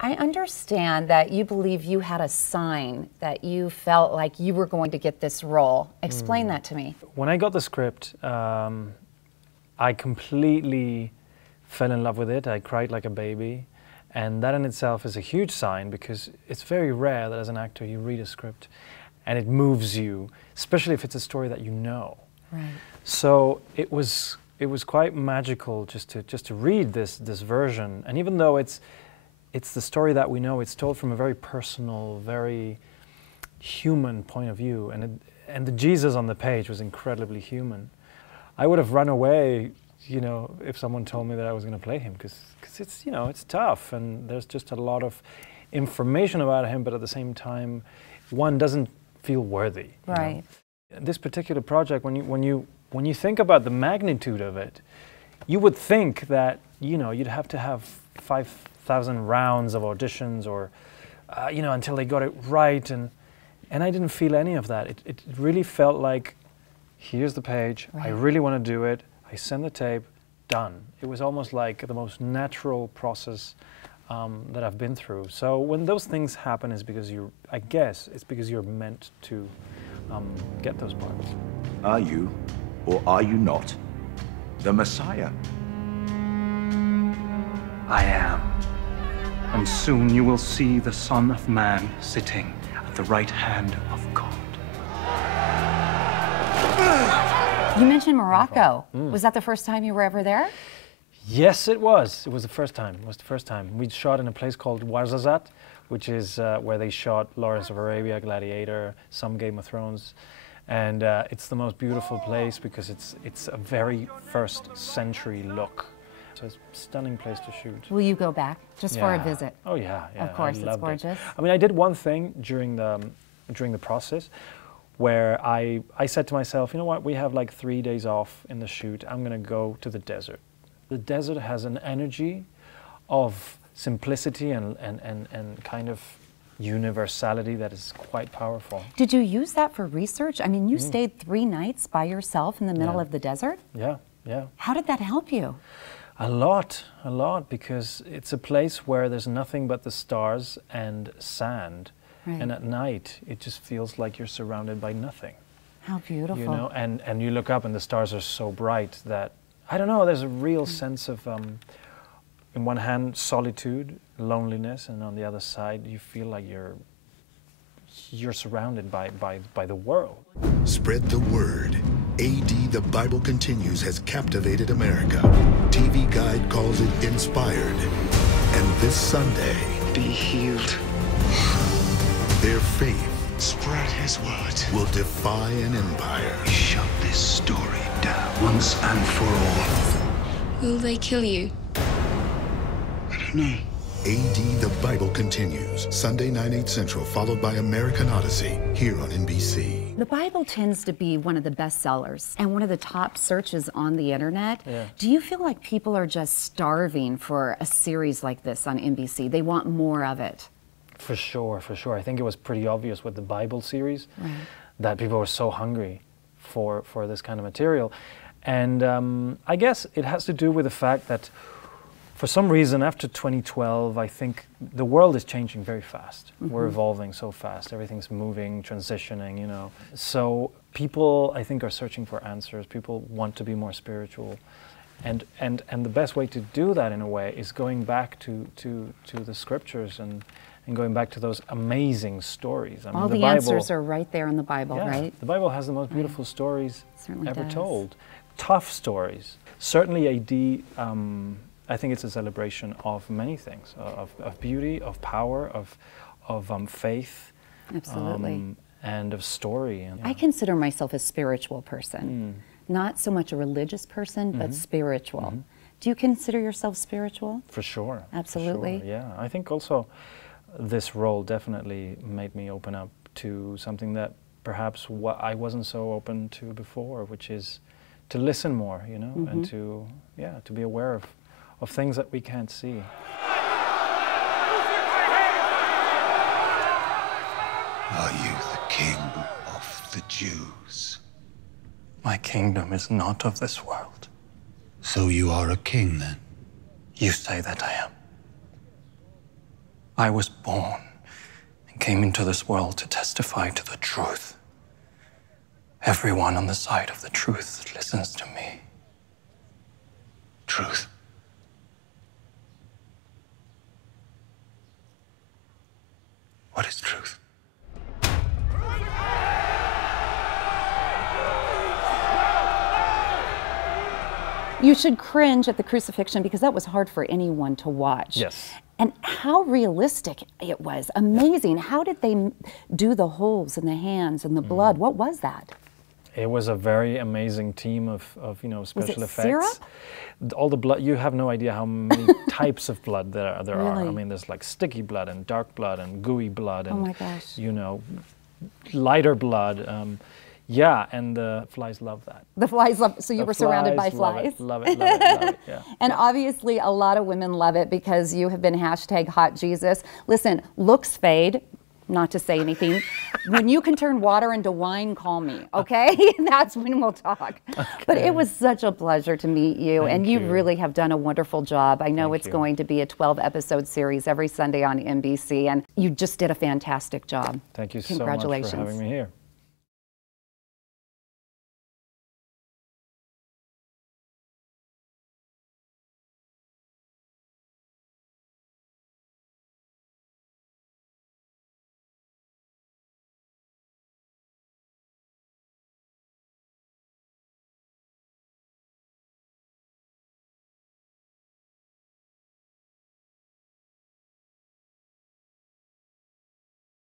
I understand that you believe you had a sign that you felt like you were going to get this role. Explain that to me. When I got the script, I completely fell in love with it. I cried like a baby. And that in itself is a huge sign, because it's very rare that as an actor you read a script and it moves you, especially if it's a story that you know. Right. So it was quite magical just to read this version. And even though it's the story that we know, it's told from a very personal, very human point of view. And the Jesus on the page was incredibly human. I would have run away, you know, if someone told me that I was going to play him, because it's, you know, it's tough, and there's just a lot of information about him, but at the same time, one doesn't feel worthy. Right. This particular project, when you think about the magnitude of it, you would think that, you know, you'd have to have 5,000 rounds of auditions, or you know, until they got it right, and I didn't feel any of that. It really felt like, here's the page, right. I really want to do it, I send the tape, done. It was almost like the most natural process that I've been through. So when those things happen, is because I guess it's because you're meant to get those parts. Are you, or are you not, the Messiah? I am. And soon you will see the Son of Man sitting at the right hand of God. You mentioned Morocco. Was that the first time you were ever there? Yes, it was. It was the first time. It was the first time. We shot in a place called Ouarzazate, which is where they shot Lawrence of Arabia, Gladiator, some Game of Thrones. And it's the most beautiful place because it's a very first century look. So it's a stunning place to shoot. Will you go back just for a visit? Oh yeah, yeah. Of course, it's gorgeous. I mean, I did one thing during the process where I said to myself, you know what, we have like 3 days off in the shoot. I'm going to go to the desert. The desert has an energy of simplicity and kind of universality that is quite powerful. Did you use that for research? I mean, you stayed 3 nights by yourself in the middle of the desert? Yeah, yeah. How did that help you? A lot, because it's a place where there's nothing but the stars and sand. Right. And at night, it just feels like you're surrounded by nothing. How beautiful. You know, and you look up and the stars are so bright that, I don't know, there's a real sense of, in one hand, solitude, loneliness, and on the other side, you feel like you're surrounded by the world. Spread the word. AD The Bible Continues has captivated America. TV Guide calls it inspired. And this Sunday, be healed. Their faith, spread his word, will defy an empire. Shut this story down once and for all. Will they kill you? I don't know. AD The Bible Continues, Sunday 9/8 Central, followed by American Odyssey, here on NBC. The Bible tends to be one of the best sellers and one of the top searches on the internet. Yeah. Do you feel like people are just starving for a series like this on NBC? They want more of it. For sure, for sure. I think it was pretty obvious with the Bible series that people were so hungry for this kind of material. And I guess it has to do with the fact that for some reason, after 2012, I think the world is changing very fast. We're evolving so fast. Everything's moving, transitioning, you know. So people, I think, are searching for answers. People want to be more spiritual. And the best way to do that, in a way, is going back to the scriptures and going back to those amazing stories. I mean, all the Bible, answers are right there in the Bible, right? The Bible has the most beautiful stories ever does. told. Tough stories. Certainly AD, I think it's a celebration of many things, of beauty, of power, of faith. Absolutely. And of story. I consider myself a spiritual person. Not so much a religious person, but spiritual. Do you consider yourself spiritual? For sure. Absolutely. For sure, yeah. I think also this role definitely made me open up to something that perhaps I wasn't so open to before, which is to listen more, you know, and to be aware of things that we can't see. Are you the king of the Jews? My kingdom is not of this world. So you are a king, then? You say that I am. I was born and came into this world to testify to the truth. Everyone on the side of the truth listens to me. Truth. What is truth? You should cringe at the crucifixion because that was hard for anyone to watch. Yes. And how realistic it was. Amazing. How did they do the holes in the hands and the blood? What was that? It was a very amazing team of special effects. Syrup? All the blood, you have no idea how many types of blood there are. Really? I mean, there's like sticky blood and dark blood and gooey blood and, Oh my gosh. lighter blood. Yeah, and the flies love that. The flies love, so you The were surrounded by flies flies? Love it, love it, love it, yeah. And obviously a lot of women love it because you have been hashtag Hot Jesus. Listen, looks fade, not to say anything. When you can turn water into wine, call me, okay? That's when we'll talk. Okay. But it was such a pleasure to meet you, and you really have done a wonderful job. I know it's going to be a 12-episode series every Sunday on NBC, and you just did a fantastic job. Thank you so much Congratulations. for having me here.